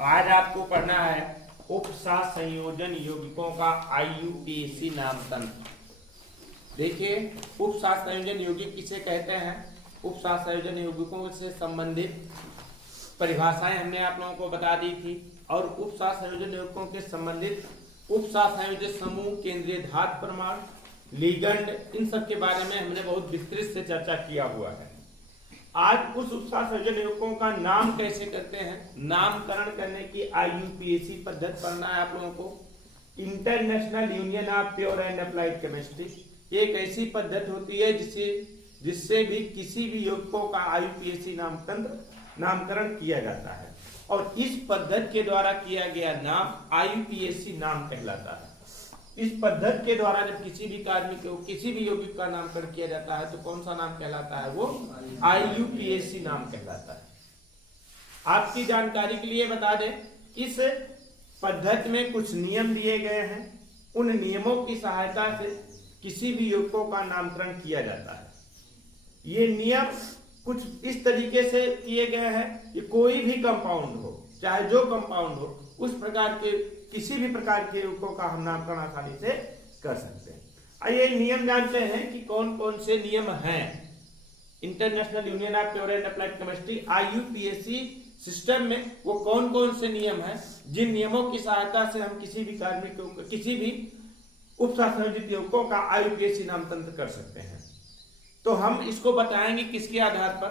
आज आपको पढ़ना है उपसार संयोजन यौगिकों का IUPAC नाम तंत्र। देखिए, उपसार संयोजन यौगिक किसे कहते हैं? उपसार संयोजन यौगिकों से संबंधित परिभाषाएं हमने आप लोगों को बता दी थी और उपसार संयोजन यौगिकों के संबंधित उपसार संयोजन समूह, केंद्रीय धातु परमाणु, लिगंड, इन सब के बारे में हमने बहुत विस्तृत से चर्चा किया हुआ है। आज उस उपसार संयोजन यौगिकों का नाम कैसे करते हैं, नामकरण करने की IUPAC पद्धति पढ़ना है आप लोगों को। International union of pure and applied chemistry एक ऐसी पद्धति होती है जिससे भी किसी भी यौगिकों का IUPAC नामकरण किया जाता है और इस पद्धति के द्वारा किया गया नाम IUPAC नाम कहलाता है। इस पद्धति के द्वारा जब किसी भी कार्बनिक को किसी भी यौगिक का नामकरण किया जाता है तो कौन सा नाम कहलाता है? वो IUPAC नाम कहलाता है। आपकी जानकारी के लिए बता दें, इस पद्धति में कुछ नियम दिए गए हैं। उन नियमों की सहायता से किसी भी यौगिकों का नामकरण किया जाता है। ये नियम कुछ इस तरीके से किए गए हैं कि कोई भी कंपाउंड हो, चाहे जो कंपाउंड हो, उस प्रकार के किसी भी प्रकार के यौगिकों का हम नामकरण आसानी से कर सकते हैं। आइए नियम जानते हैं कि कौन कौन से नियम हैं। International union of pure and applied chemistry IUPAC system में वो कौन कौन से नियम हैं जिन नियमों की सहायता से हम किसी भी कार्बनिक किसी भी उपसार संयोजित यौगिकों का IUPAC नाम तंत्र कर सकते हैं। तो हम इसको बताएंगे किसके आधार पर?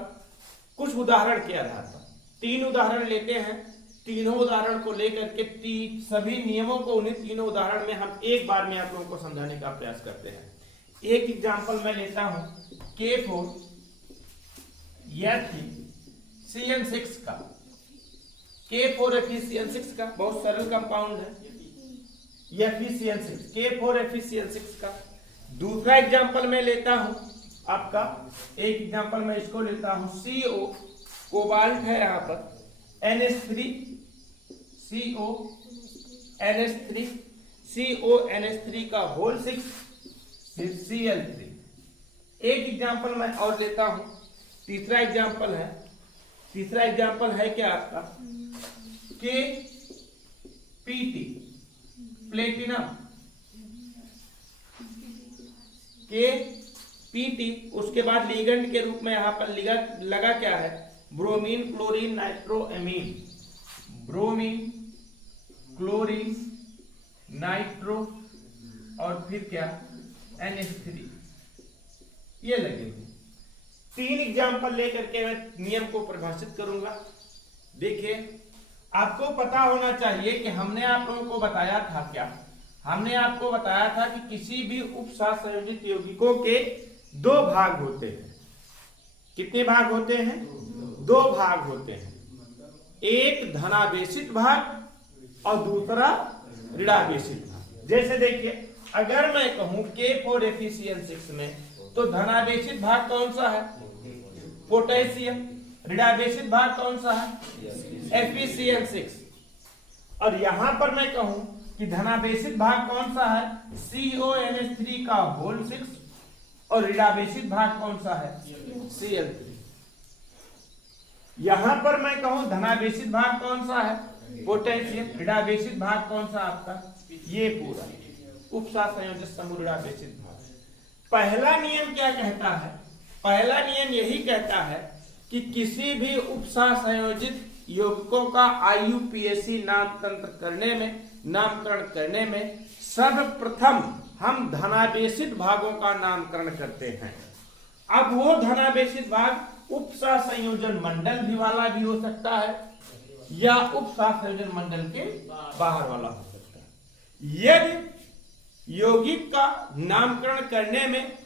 कुछ उदाहरण के आधार पर। 3 उदाहरण लेते हैं। तीनों उदाहरण को लेकर के सभी नियमों को उन्हीं तीनों उदाहरण में हम एक बार में आप लोगों को समझाने का प्रयास करते हैं। एक एग्जांपल मैं लेता हूं K4FeCN6 का। K4FeCN6 का बहुत सरल कंपाउंड है FeCN6, K4FeCN6 का। दूसरा एग्जांपल मैं लेता हूं आपका, एक एग्जांपल मैं इसको लेता हूं CO, कोबाल्ट है यहाँ पर, CONH3 का होल 6 फिर Cl3। एक एग्जांपल मैं और लेता हूं, तीसरा एग्जांपल है क्या आपका KPT प्लेटिनम, KPT। उसके बाद लिगेंड के रूप में यहां पर लगा क्या है? Bromine, chlorine, nitroamine. Bromine, chlorine, nitro और फिर क्या? NH3। ये लगे हुए 3 एग्जाम्पल लेकर के मैं नियम को परिभाषित करूंगा। देखिए, आपको पता होना चाहिए कि हमने आप लोगों को बताया था क्या? हमने आपको बताया था कि किसी भी उपसार संयोजित यौगिकों के 2 भाग होते हैं। कितने भाग होते हैं? 2 भाग होते हैं। एक धनावेशित भाग और दूसरा ऋणावेशित भाग। जैसे देखिए, अगर मैं कहूं K4FeCN6 में तो धनावेशित भाग कौन सा है? पोटेशियम। ऋणावेशित भाग कौन सा है? FeCN6। और यहां पर मैं कहूं कि धनावेशित भाग कौन सा है? CONH3 का होल 6 और ऋणावेशित भाग कौन सा है? Cl3। यहां पर मैं कहूं धनावेशित भाग कौन सा है? पोटेशियम। ऋणावेशित भाग कौन सा आपका? ये पूरा उपसार संयोजन समूह ऋणावेशित भाग। पहला नियम क्या कहता है? पहला नियम यही कहता है कि किसी भी उपसार संयोजित यौगिकों का IUPAC नामकरण करने में सर्वप्रथम हम धनावेशित भागों का नामकरण करते हैं। अब वो धनावेशित भाग उपसार संयोजन मंडल भी वाला भी हो सकता है या उपसार संयोजन मंडल के बाहर वाला हो सकता है। यदि यौगिक का नामकरण करने में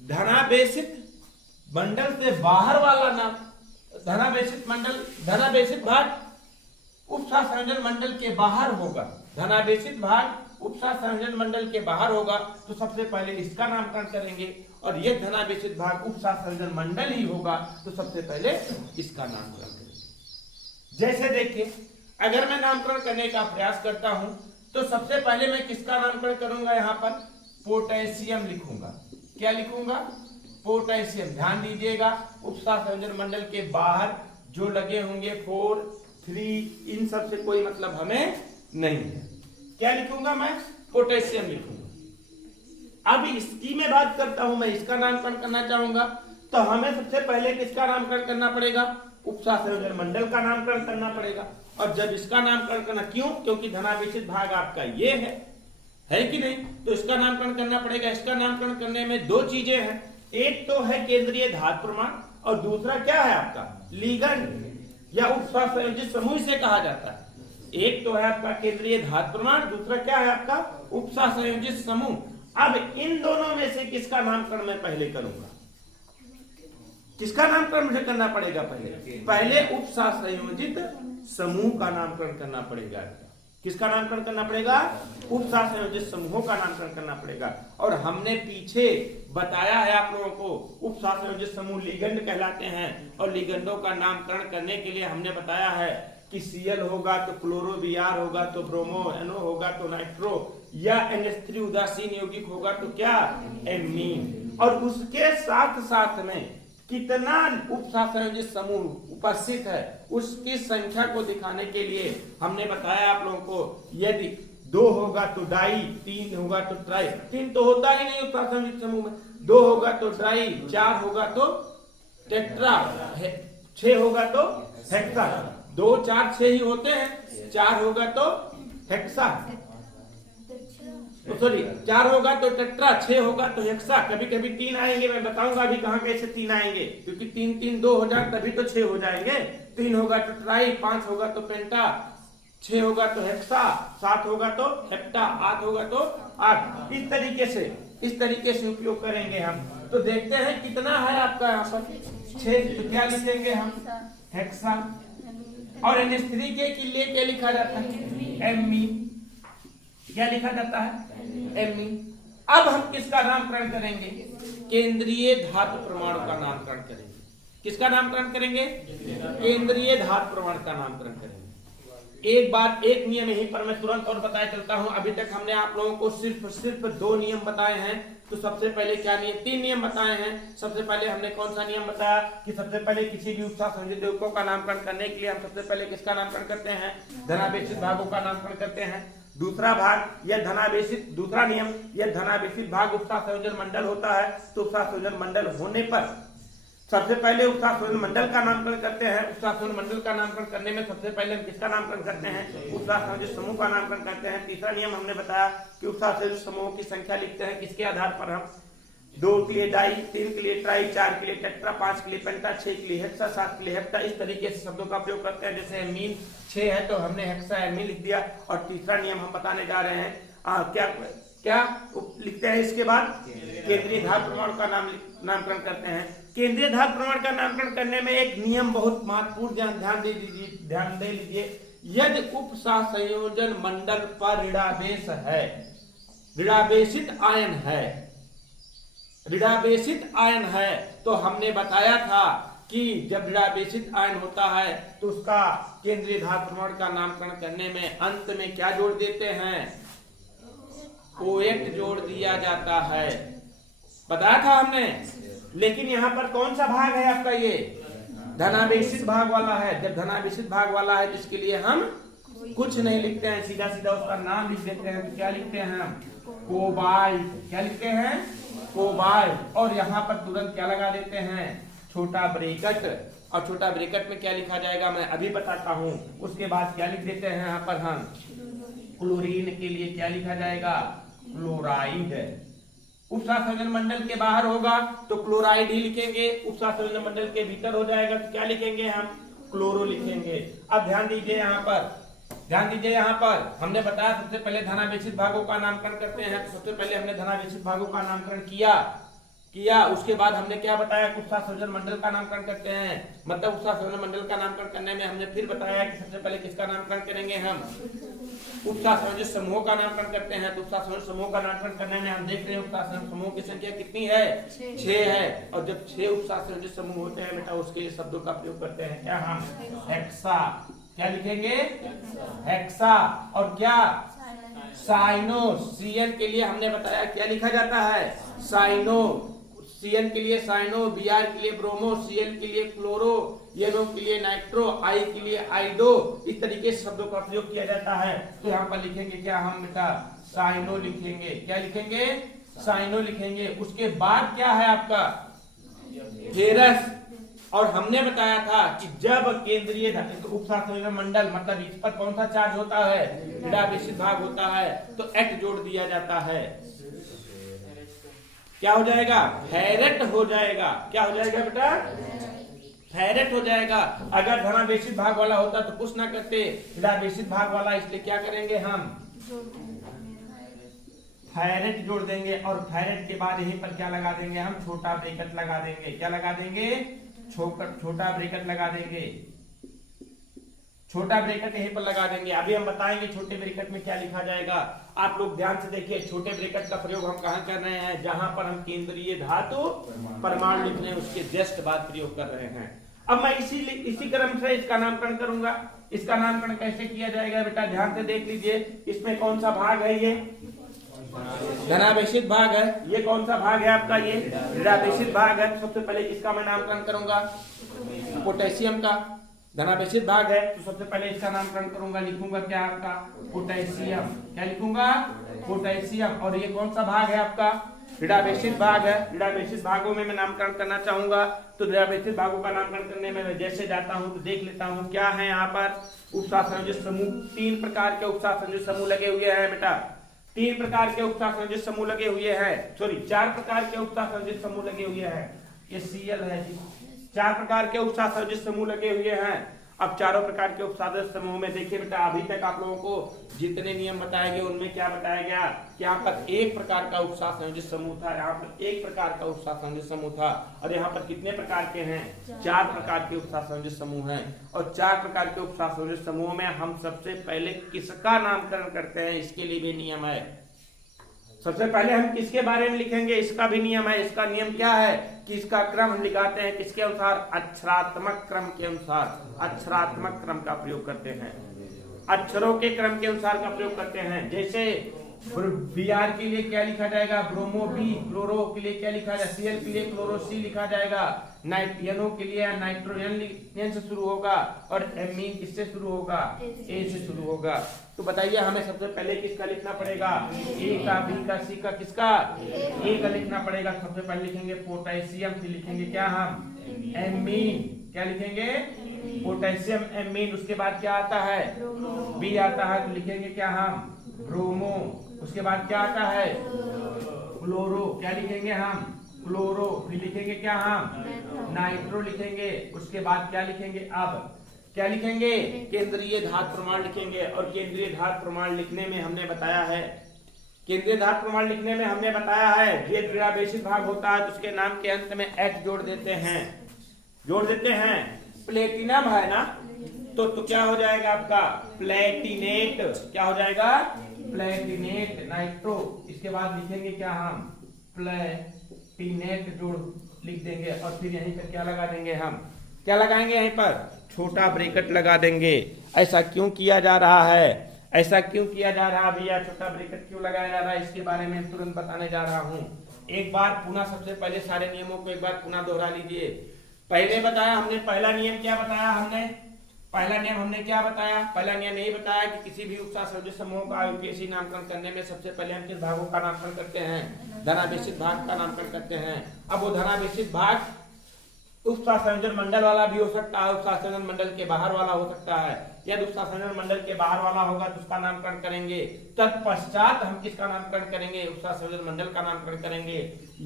धनावेशित मंडल से बाहर वाला नाम धनावेशित भाग उपसार संयोजन मंडल के बाहर होगा, धनावेशित भाग उपसार संयोजन मंडल के बाहर होगा, तो सबसे पहले इसका नामकरण करेंगे। और यह धनावेशित भाग उपसार संयोजन मंडल ही होगा तो सबसे पहले इसका नामकरण करेंगे। जैसे देखिए, अगर मैं नामकरण करने का प्रयास करता हूं तो सबसे पहले मैं किसका नामकरण करूंगा? यहां पर पोटेशियम लिखूंगा। क्या लिखूंगा? पोटेशियम। ध्यान दीजिएगा, उपसार संयोजन मंडल के बाहर जो लगे होंगे 4, 3, इन सब से कोई मतलब हमें नहीं है। क्या लिखूंगा मैं? पोटेशियम लिखूंगा। अब इसकी मैं बात करता हूं, मैं इसका नामकरण करना चाहूंगा, तो हमें सबसे पहले किसका नामकरण करना पड़ेगा? उपसा संयोजन मंडल का नामकरण करना पड़ेगा। और जब इसका नामकरण करना, क्यों? क्योंकि धनावेशित भाग आपका ये है कि नहीं? तो इसका नामकरण करना पड़ेगा। इसका नामकरण करने में दो चीजें हैं, एक तो है केंद्रीय धातु प्रमाण और दूसरा क्या है आपका? लिगैंड या उपसा संयोजित समूह से कहा जाता है। एक तो है आपका केंद्रीय धातु प्रमाण, दूसरा क्या है आपका? उपसा संयोजित समूह। अब इन दोनों में से किसका नामकरण मैं पहले करूंगा? किसका नामकरण मुझे करना पड़ेगा? पहले उपसा संयोजित समूह का नामकरण करना पड़ेगा। किसका नामकरण करना पड़ेगा? उपसा संयोजित समूहों का नामकरण करना पड़ेगा। और हमने पीछे बताया है आप लोगों को, उपसा संयोजित समूह लिगेंड कहलाते हैं। और लिगेंडों का नामकरण करने के लिए हमने बताया है कि Cl होगा तो क्लोरो, Br होगा तो ब्रोमो, NO होगा तो नाइट्रो, या NH3 उदासीन यौगिक होगा तो क्या? एमीन। और उसके साथ साथ में कितना उपसा संयोजित समूह उपस्थित है उसकी संख्या को दिखाने के लिए हमने बताया आप लोगों को, यदि 2 होगा तो डाई, 3 होगा तो ट्राई, 3 तो होता ही नहीं उपसा संयोजित समूह में, 2 होगा तो ट्राई, 4 होगा तो टेट्रा, 6 होगा तो हेक्सा। 2, 4, 6 ही होते हैं, 4 होगा तो हेक्सा, सॉरी 4 होगा तो टेट्रा, 6 होगा तो हेक्सा। कभी कभी 3 आएंगे, मैं बताऊंगा अभी कहां कैसे 3 आएंगे, क्योंकि 3, 3, 2 हो जाए तभी तो 6 हो जाएंगे। 3 होगा तो ट्राई, 5 होगा तो पेंटा, 6 होगा तो हेक्सा, 7 होगा तो हेप्टा, 8 होगा तो 8। इस तरीके से उपयोग करेंगे हम। तो देखते हैं कितना है आपका यहाँ पर 6, तो क्या लिखेंगे हम? हेक्सा। और NH3 के लिए क्या लिखा जाता है? एमीन। क्या लिखा जाता है? एमीन। अब हम किसका नामकरण करेंगे? केंद्रीय धातु प्रमाण का नामकरण करेंगे। किसका नामकरण करेंगे? केंद्रीय धातु प्रमाण का नामकरण करेंगे। एक बात, एक नियम यहीं पर मैं तुरंत और बताया चलता हूं। अभी तक हमने आप लोगों को सिर्फ 2 नियम बताए हैं। तो सबसे पहले क्या नियम? 3 नियम बताए हैं। सबसे पहले हमने कौन सा नियम बताया कि सबसे पहले किसी भी उपसा संयोजित यौगिकों का नामकरण करने के लिए हम सबसे पहले किसका नामकरण करते हैं? धनावेशित भागों का नामकरण करते हैं। दूसरा भाग यह धनावेशित, दूसरा नियम, यह धनावेशित भाग उपसा संयोजन मंडल होता है तो उपसा संयोजन मंडल होने पर सबसे पहले उपसा संयोजन मंडल का नामकरण करते हैं। उपसा संयोजन मंडल का नामकरण करने में सबसे पहले हम किसका नामकरण करते हैं? उपसा संयोजित समूह का नामकरण करते हैं। तीसरा नियम हमने बताया कि उपसा संयोजित समूहों की संख्या लिखते हैं। किसके आधार पर? हम 2 के लिए डाई, 3 के लिए ट्राई, 4 के लिए टेट्रा, 5 के लिए पेंटा, 6 के लिए हेक्सा, 7 के लिए हेप्टा। इस तरीके से शब्दों का प्रयोग करते हैं। जैसे एमीन 6 है तो हमने हेक्सा एमीन लिख दिया। और तीसरा नियम हम बताने जा रहे हैं, क्या लिखते हैं इसके बाद? केंद्रीय धातु प्रमाण का नामकरण करते हैं। केंद्रीय धातु प्रमाण का नामकरण करने में एक नियम बहुत महत्वपूर्ण, ध्यान दे लीजिए। यदि उपसा संयोजन मंडल पर ऋणावेश है, ऋणावेशित आयन है, तो हमने बताया था कि जब ऋणावेशित आयन होता है तो उसका केंद्रीय धातु प्रमाण का नामकरण करने में अंत में क्या जोड़ देते हैं? OH जोड़ दिया जाता है। बताया था हमने। लेकिन यहाँ पर कौन सा भाग है आपका? ये धनावेशित भाग वाला है। जब धनावेशित भाग वाला है तो इसके लिए हम कुछ नहीं लिखते हैं, सीधा उसका नाम लिख देते हैं। तो क्या लिखते हैं हम? कोबाल्ट। क्या लिखते हैं? कोबाल्ट। और यहाँ पर तुरंत क्या लगा देते हैं? छोटा ब्रैकेट। और छोटा ब्रैकेट में क्या लिखा जाएगा मैं अभी बताता हूँ। उसके बाद क्या लिख देते हैं यहाँ पर हम? क्लोरीन के लिए क्या लिखा जाएगा? क्लोराइड। उपसा संयोजन मंडल के बाहर होगा तो क्लोराइड ही लिखेंगे। उपसा संयोजन मंडल के भीतर हो जाएगा तो क्या लिखेंगे हम? क्लोरो लिखेंगे। अब ध्यान दीजिए यहाँ पर हमने बताया सबसे पहले धनावेशित भागों का नामकरण करते हैं। तो सबसे पहले हमने धनावेशित भागों का नामकरण किया। उसके बाद हमने क्या बताया? उपसा संयोजन मंडल का नामकरण करते हैं। मतलब उपसा संयोजन मंडल का नामकरण करने में हमने फिर बताया कि सबसे पहले किसका नामकरण करेंगे हम? उपसा संयोजित समूहों का नामकरण करते हैं। तो उपसा संयोजित समूहों का नामकरण करने में हम देख रहे हैं उपसा संयोजित समूहों की संख्या कितनी है? 6 है। और जब 6 उपसा संयोजित समूह होते हैं बेटा, उसके लिए शब्दों का प्रयोग करते हैं क्या हम? हेक्सा। क्या लिखेंगे? हेक्सा। और क्या? साइनो। Cn के लिए हमने बताया क्या लिखा जाता है? साइनो। CN के लिए साइनो, Br के लिए ब्रोमो, Cl के लिए क्लोरो, NO के लिए नाइट्रो, I के लिए आइडो, इस तरीके से शब्दों का प्रयोग किया जाता है। तो यहाँ पर लिखेंगे क्या हम बेटा, साइनो लिखेंगे। क्या लिखेंगे, साइनो लिखेंगे। उसके बाद क्या है आपका फेरस। और हमने बताया था कि जब केंद्रीय उपशासन मंडल मतलब इस पर कौन सा चार्ज होता है, ऋणावेशित भाग होता है, तो एट जोड़ दिया जाता है। क्या हो जाएगा, फेरेट हो जाएगा। क्या हो जाएगा बेटा, फेरेट हो जाएगा। अगर धनावेशित भाग वाला होता तो कुछ ना करते, ऋणावेशित भाग वाला, इसलिए क्या करेंगे हम, फेरेट जोड़ देंगे। और फेरेट के बाद यहीं पर क्या लगा देंगे हम, छोटा ब्रैकेट लगा देंगे। क्या लगा देंगे, छोटा ब्रैकेट लगा देंगे। छोटा ब्रैकेट यहीं पर लगा देंगे। अभी हम बताएंगे छोटे ब्रैकेट में क्या लिखा जाएगा। आप लोग ध्यान से देखिए, छोटे ब्रैकेट का प्रयोग हम कहां कर रहे हैं, जहां पर हम केंद्रीय धातु परमाणु लिख रहे हैं उसके जस्ट बाद प्रयोग कर रहे हैं। अब मैं इसी क्रम से इसका नामकरण करूंगा। इसका नामकरण कैसे किया जाएगा बेटा, ध्यान से देख लीजिए। इसमें कौन सा भाग है, ये धनावेशित भाग है। ये कौन सा भाग है आपका, ये ऋणावेशित भाग है। सबसे पहले इसका मैं नामकरण करूंगा, पोटेशियम का धनावेशित भाग है, तो सबसे पहले इसका नामकरण करूंगा। लिखूंगा क्या आपका, पोटेशियम। क्या लिखूंगा, पोटेशियम। और ये कौन सा भाग है आपका, ऋणावेशित भाग है। ऋणावेशित भागों में मैं नामकरण करना चाहूंगा, तो ऋणावेशित भागों का नामकरण करने में मैं जैसे जाता हूं तो देख लेता हूं क्या है यहाँ पर। उपशासन समूह, 3 प्रकार के उपशासन समूह लगे हुए हैं बेटा। 3 प्रकार के उपशासन समूह लगे हुए हैं, सॉरी 4 प्रकार के उपशासन समूह लगे हुए हैं। ये Cl है जी। 4 प्रकार के उपशासन समूह लगे हुए हैं। अब चारों प्रकार के उपशासन समूह में देखिए बेटा, अभी तक आप लोगों को जितने नियम बताए गए उनमें क्या बताया गया कि यहाँ पर एक प्रकार का उपशासन समूह था, यहाँ पर एक प्रकार का उपशासन समूह था। और यहाँ पर कितने प्रकार के हैं, 4 प्रकार के उपशासन समूह हैं। और 4 प्रकार के उपशासन समूह में हम सबसे पहले किसका नामकरण करते हैं, इसके लिए भी नियम है। सबसे पहले हम किसके बारे में लिखेंगे, इसका भी नियम है। इसका नियम क्या है कि इसका क्रम हम लिखाते हैं किसके अनुसार, अक्षरात्मक क्रम के अनुसार। अक्षरात्मक क्रम का प्रयोग करते हैं, अक्षरों के क्रम के अनुसार का प्रयोग करते हैं। जैसे Br के लिए क्या लिखा जाएगा, ब्रोमो बी। क्लोरो के लिए क्या लिखा जाएगा, Cl के लिए क्लोरो सी लिखा जाएगा। NO के लिए नाइट्रो N से शुरू होगा। और एमीन किससे शुरू होगा, A से शुरू होगा। तो बताइए हमें सबसे पहले किसका लिखना पड़ेगा, A का, B का, C का, किसका, A का लिखना पड़ेगा। सबसे पहले लिखेंगे पोटेशियम, फिर लिखेंगे क्या हम, एमीन। क्या लिखेंगे, पोटेशियम एमीन। उसके बाद क्या आता है, B आता है, तो लिखेंगे क्या हम, ब्रोमो। उसके बाद क्या आता है, क्लोरो। क्या लिखेंगे हम, क्लोरो। फिर लिखेंगे क्या हम, नाइट्रो लिखेंगे। उसके बाद क्या लिखेंगे, अब क्या लिखेंगे, केंद्रीय धातु प्रमाण लिखेंगे। और केंद्रीय धातु प्रमाण लिखने में हमने बताया है, केंद्रीय धातु प्रमाण लिखने में हमने बताया है, ये ऋणावेशित भाग होता है तो उसके नाम के अंत में एट जोड़ देते हैं, जोड़ देते हैं। प्लेटिनम है ना, तो क्या हो जाएगा आपका, प्लेटिनेट। क्या हो जाएगा, प्लेटिनेट नाइट्रो। इसके बाद लिखेंगे क्या हम, प्लेटिनेट जोड़ लिख देंगे। और फिर यहीं पर क्या लगा देंगे हम, क्या लगाएंगे, यहीं पर छोटा ब्रैकेट लगा देंगे। ऐसा क्यों किया जा रहा है, ऐसा क्यों किया जा रहा है भैया, छोटा ब्रैकेट क्यों लगाया जा रहा है, इसके बारे में तुरंत बताने जा रहा हूं। एक बार पुनः, सबसे पहले सारे नियमों को एक बार पुनः दोहरा लीजिए। पहले बताया हमने, पहला नियम क्या बताया हमने, पहला नियम हमने क्या बताया, पहला नियम यही बताया कि किसी भी उपशासन समूह का IUPAC नामकरण करने में सबसे पहले हम किस भागों का नामकरण करते हैं, धनावेशित भाग का नामकरण करते हैं। अब वो धनावेशित भाग उपशासन मंडल वाला भी हो सकता है, उपशासन मंडल के बाहर वाला हो सकता है। यदि उपशासन मंडल के बाहर वाला होगा तो उसका नामकरण करेंगे। तत्पश्चात हम किसका नामकरण करेंगे, उपशासन मंडल का नामकरण करेंगे।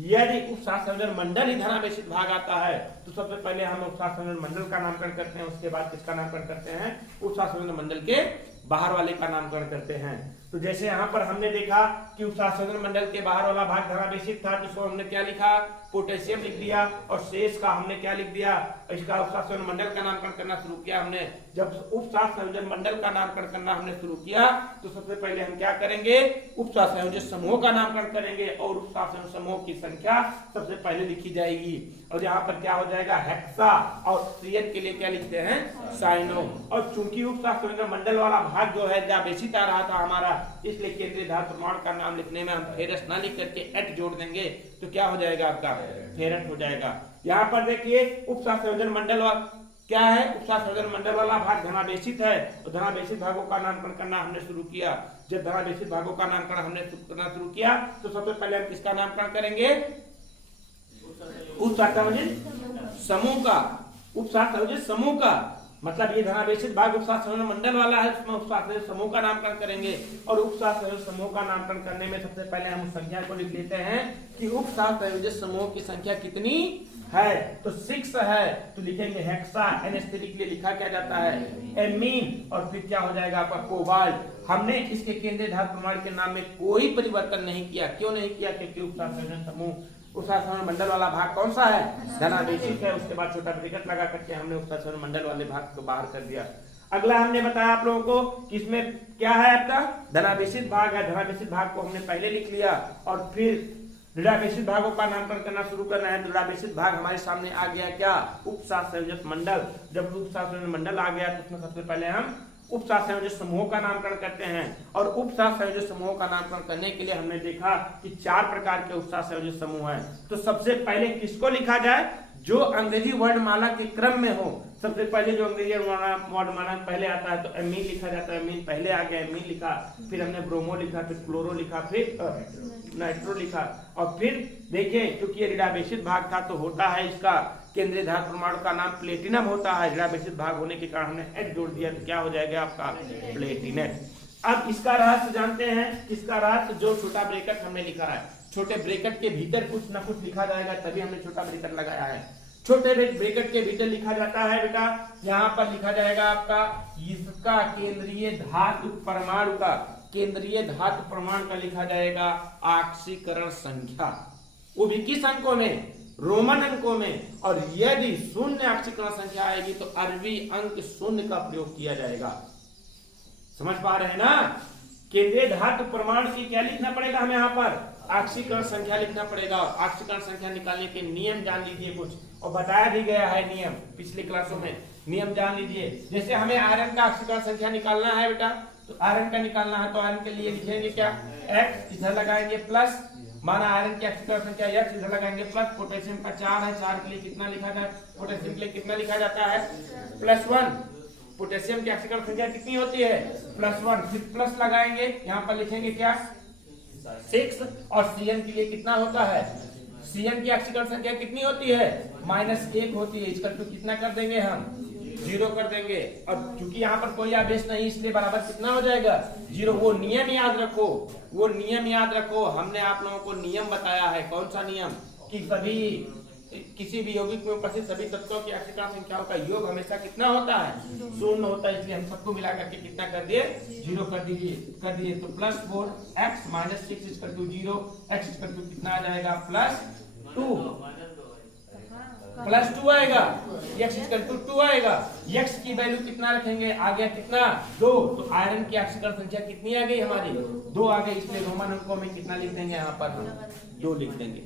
यदि उपशासन मंडल ही धनावेशित भाग आता है तो सबसे पहले हम उपशासन मंडल का नामकरण करते हैं, उसके बाद किसका नामकरण करते हैं, उपशासन मंडल के बाहर वाले का नामकरण करते हैं। तो जैसे यहाँ पर हमने देखा कि उपशासन मंडल के बाहर वाला भाग धनावेशित था, जिसको हमने क्या लिखा, पोटेशियम लिख दिया। और शेष का हमने क्या लिख दिया, इसका उपशासन मंडल का नामकरण करना शुरू किया हमने। जब उपशासन मंडल का नामकरण करना हमने शुरू किया तो सबसे पहले हम क्या करेंगे, उपशासन समूह का नामकरण करेंगे। और उपशासन समूह किस संख्या सबसे पहले लिखी जाएगी। और यहाँ पर क्या हो जाएगा, हेक्सा, और सीएन के लिए क्या लिखते हैं, साइनो। और चूंकि उपशास्त्र संयोजन मंडल वाला भाग जो है बेसिक आ रहा था हमारा, इसलिए केंद्रीय धातु प्रमाण का नाम लिखने में हम फेरस ना लिख करके एट जोड़ देंगे, तो क्या हो जाएगा आपका फेरस हो जाएगा। यहाँ पर देखिए उपशास्त्र संयोजन मंडल क्या है, उपशास्त्र संयोजन मंडल वाला भाग धनावेशित है, और धनावेशित भागों का नामकरण करना हमने शुरू किया। जब धनावेशित भागों का नामकरण हमने करना शुरू किया तो सबसे पहले हम किसका नामकरण करेंगे, उपशास्त्र संयोजन समूह का। उपशास्त्र संयोजन समूह का मतलब ये धनावेशित भाग उपशास्त्र संयोजन मंडल वाला है, उसमें उपशास्त्र संयोजन समूह का नामकरण करेंगे। और उपशास्त्र संयोजन समूह का नामकरण करने में सबसे पहले हम उस संख्या को लिख लेते हैं कि उपशास्त्र संयोजन समूह की संख्या कितनी है, तो 6 है, तो लिखेंगे हेक्सा। NH3 के लिए लिखा क्या जाता है, एमीन। और फिर क्या हो जाएगा आपका कोबाल्ट। हमने इसके केंद्रीय धातु प्रमाण के नाम में कोई परिवर्तन नहीं किया। क्यों नहीं किया, क्योंकि उपशास्त्र संयोजन समूह उपशास्त्र संयोजन मंडल वाला भाग कौन सा है, धनावेशित है। उसके बाद छोटा ब्रैकेट लगा करके हमने उपशास्त्र संयोजन मंडल वाले भाग को बाहर कर दिया। अगला हमने बताया आप लोगों को कि इसमें क्या है, आपका धनावेशित भाग है। धनावेशित भाग को हमने पहले लिख लिया, और फिर ऋणावेशित भागों का नामकरण करना शुरू करना है। ऋणावेशित भाग हमारे सामने आ गया क्या, उपशास्त्र संयोजक मंडल। जब उपशास्त्र संयोजक मंडल आ गया तो उसमें सबसे पहले हम उपशास्त्र संयोजक समूहों का नामकरण करते हैं। और उपशास्त्र संयोजक समूहों का नामकरण करने के लिए हमने देखा कि 4 प्रकार के उपशास्त्र संयोजक समूह हैं। तो सबसे पहले किसको लिखा जाए, जो अंग्रेजी वर्णमाला के क्रम में हो। सबसे पहले जो अंग्रेजी वर्णमाला पहले आता है तो एमीन लिखा जाता है, एमीन पहले आ गया, एमीन लिखा, फिर हमने ब्रोमो लिखा, फिर क्लोरो लिखा, फिर नाइट्रो लिखा। और फिर देखिए क्योंकि ये ऋणावेशित भाग था तो होता है इसका केंद्रीय धातु परमाणु का नाम प्लेटिनम होता है। ऋणावेशित भाग होने के कारण हमने एच जोड़ दिया तो क्या हो जाएगा आपका प्लेटिनेट। अब इसका रहस्य जानते हैं, इसका रहस्य जो छोटा ब्रैकेट हमने लिखा है, छोटे ब्रैकेट के भीतर कुछ ना कुछ लिखा जाएगा, तभी हमने छोटा ब्रैकेट लगाया है। छोटे ब्रैकेट के भीतर लिखा जाता है बेटा, यहाँ पर लिखा जाएगा आपका इसका केंद्रीय धातु परमाणु का, केंद्रीय धातु परमाणु का लिखा जाएगा ऑक्सीकरण संख्या। वो भी किस अंकों में, रोमन अंकों में। और यदि शून्य ऑक्सीकरण संख्या आएगी तो अरबी अंक शून्य का प्रयोग किया जाएगा। समझ पा रहे हैं ना। केंद्रीय धातु परमाणु की क्या लिखना पड़ेगा हमें, यहाँ पर ऑक्सीकरण संख्या लिखना पड़ेगा। ऑक्सीकरण संख्या निकालने के नियम जान लीजिए कुछ, और बताया भी गया है नियम पिछली क्लासों में, नियम जान लीजिए। जैसे हमें आयरन का ऑक्सीकरण संख्या निकालना है बेटा, तो आयरन का निकालना है तो आयरन के लिए लिखेंगे क्या, x इधर लगाएंगे प्लस, माना आयरन की ऑक्सीकरण संख्या x इधर लगाएंगे प्लस, पोटेशियम का 4 है, 4 के लिए कितना लिखा जाए, पोटेशियम के लिए कितना लिखा जाता है +1। पोटेशियम की ऑक्सीकरण संख्या कितनी होती है, +1, फिर प्लस लगाएंगे, यहाँ पर लिखेंगे क्या 6। और Cn के लिए कितना होता है, Cn की ऑक्सीकरण संख्या कितनी होती है, -1 होती है। इसका तो कितना कर देंगे हम, 0 कर देंगे। और क्योंकि यहाँ पर कोई आवेश नहीं इसलिए बराबर कितना हो जाएगा 0। वो नियम याद रखो, वो नियम याद रखो। हमने आप लोगों को नियम बताया है, कौन सा नियम, कि सभी किसी भी यौगिक में उपस्थित सभी तत्वों की ऑक्सीकरण संख्याओं का योग हमेशा कितना होता है, 0 होता है। इसलिए हम सबको मिला करके कितना कर दिए, 0 कर दिए। तो +4 x - 6 = 0, x = कितना आ जाएगा +2 आएगा, x = 2 आएगा। x की वैल्यू कितना रखेंगे, आ गया कितना 2। तो आयरन की ऑक्सीकरण संख्या कितनी आ गई हमारी, 2 आ गई। इसलिए रोमन अंकों में कितना लिख देंगे, यहाँ पर 2 लिख देंगे।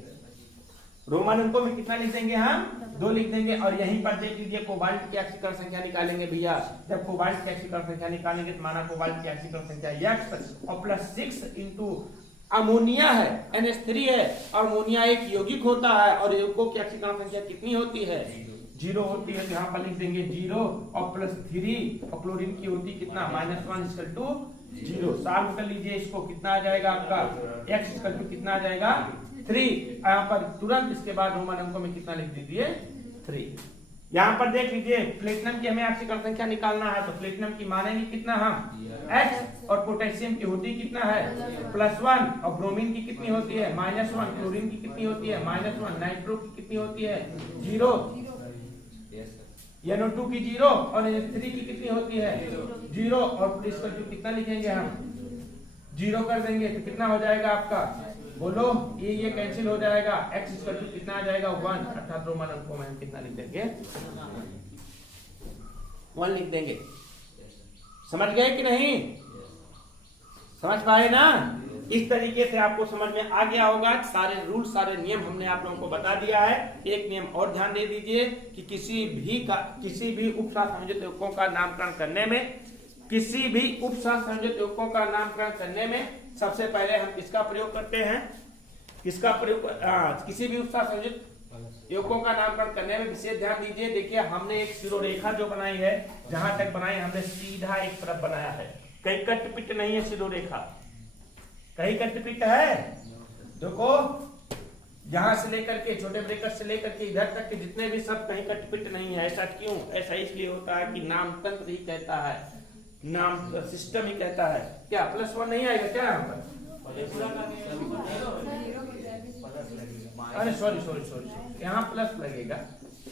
रोमन अंकों में कितना लिख देंगे हम, 2 लिख देंगे। और यहीं पर देख लीजिए कोबाल्ट की ऑक्सीकरण संख्या निकालेंगे भैया। जब कोबाल्ट की ऑक्सीकरण संख्या निकालेंगे तो माना कोबाल्ट की ऑक्सीकरण संख्या x और +6 इंटू अमोनिया है, NH3 है, और अमोनिया एक यौगिक होता है, और यौगिकों की ऑक्सीकरण संख्या कितनी होती है, 0 होती है। यहाँ पर लिख देंगे 0 और +3, और क्लोरीन की होती कितना -1 = 0। सॉल्व कर लीजिए इसको, कितना आ जाएगा आपका x = कितना आ जाएगा 3। यहाँ पर तुरंत इसके बाद रोमन अंकों में कितना लिख दीजिए 3। यहाँ पर देख लीजिए प्लेटिनम की हमें ऑक्सीकरण संख्या निकालना है, तो प्लेटिनम की मानेंगे कितना हम x, और पोटेशियम की होती कितना है +1, और ब्रोमीन की कितनी होती है -1, क्लोरीन की कितनी होती है -1, नाइट्रो की कितनी होती है 0, NO2 की 0, और NH3 की कितनी होती है 0। और प्लस करके कितना लिखेंगे हम 0 कर देंगे, तो कितना हो जाएगा आपका, बोलो ये कैंसिल हो जाएगा। x = कितना आ जाएगा 1, अर्थात रोमन अंकों में हम कितना लिख देंगे 1 लिख देंगे। समझ गए कि नहीं, समझ पाए ना। इस तरीके से आपको समझ में आ गया होगा। सारे रूल सारे नियम हमने आप लोगों को बता दिया है। एक नियम और ध्यान दे दीजिए कि किसी भी उपसर्ग संयोजित युग्मों का नामकरण करने में, किसी भी उपसर्ग संयोजित युग्मों का नामकरण करने में सबसे पहले हम किसका प्रयोग करते हैं, किसका प्रयोग, किसी भी उपसर्ग संयोजित युग्मों का नामकरण करने में विशेष ध्यान दीजिए। देखिए हमने एक शिरोरेखा जो बनाई है, जहां तक बनाई हमने सीधा एक तरफ बनाया है, कहीं कट-पिट नहीं है शिरोरेखा, कहीं कट-पिट है। देखो यहां से लेकर के छोटे ब्रैकेट से लेकर के इधर तक के जितने भी सब कहीं कट-पिट नहीं है। ऐसा क्यों? ऐसा इसलिए होता है कि नाम तंत्र ही कहता है, नाम सिस्टम ही कहता है। क्या +1 नहीं आएगा क्या यहाँ पर? अरे सॉरी यहाँ प्लस लगेगा।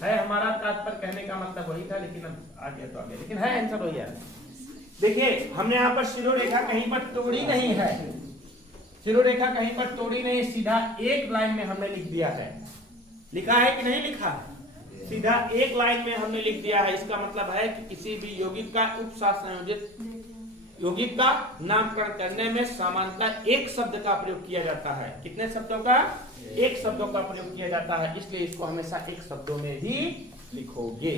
है हमारा तात्पर्य कहने का मतलब वही था, लेकिन अब आ गया तो आ गया, लेकिन है आंसर वही है। देखिए हमने यहाँ पर शिरोरेखा कहीं पर तोड़ी नहीं है, शिरोरेखा कहीं पर तोड़ी नहीं, सीधा एक लाइन में हमने लिख दिया है। लिखा है कि नहीं लिखा? सीधा एक लाइन में हमने लिख दिया है। इसका मतलब है कि किसी भी यौगिक का उपसर्ग संयोजित यौगिक का नामकरण करने में सामान्यतः एक शब्द का प्रयोग किया जाता है। कितने शब्दों का? एक शब्दों का प्रयोग किया जाता है, इसलिए इसको हमेशा एक शब्दों में ही लिखोगे।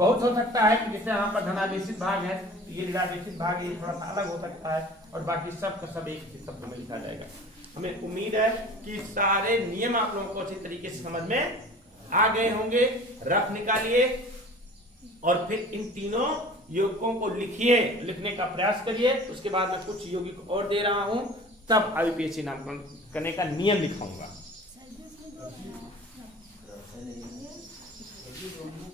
बहुत हो सकता है कि जैसे यहाँ पर धनादेशित भाग है, तो ये ऋणादेशित भाग ये थोड़ा सा अलग हो सकता है, और बाकी सब का सब एक ही शब्द में लिखा जाएगा। हमें उम्मीद है कि सारे नियम आप लोगों को अच्छी तरीके से समझ में आ गए होंगे। रफ निकालिए और फिर इन तीनों यौगिकों को लिखिए, लिखने का प्रयास करिए। उसके बाद मैं कुछ यौगिक और दे रहा हूं, तब IUPAC नामकरण करने का नियम लिखाऊंगा।